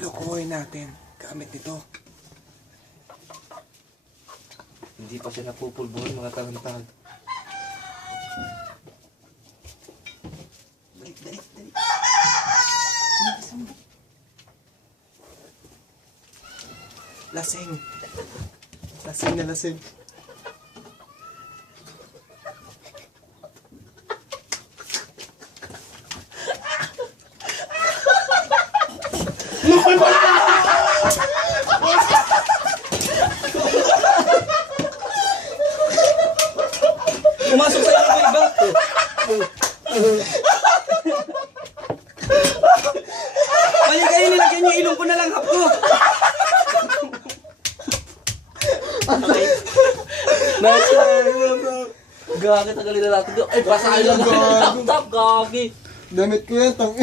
Lulukuhin natin gamit nito. Hindi pa sila pupulbuhan mga tarantad. Dali. Lasing. Lasing na lasing. Pumasok sa iyo yung iba. Mali kayo, nilagyan niyo ilong ko na lang hapko. Nice one. Gagi, tagalin na natin. Ay, pasahin lang natin. Tap, gagi. Damit ko yan, tang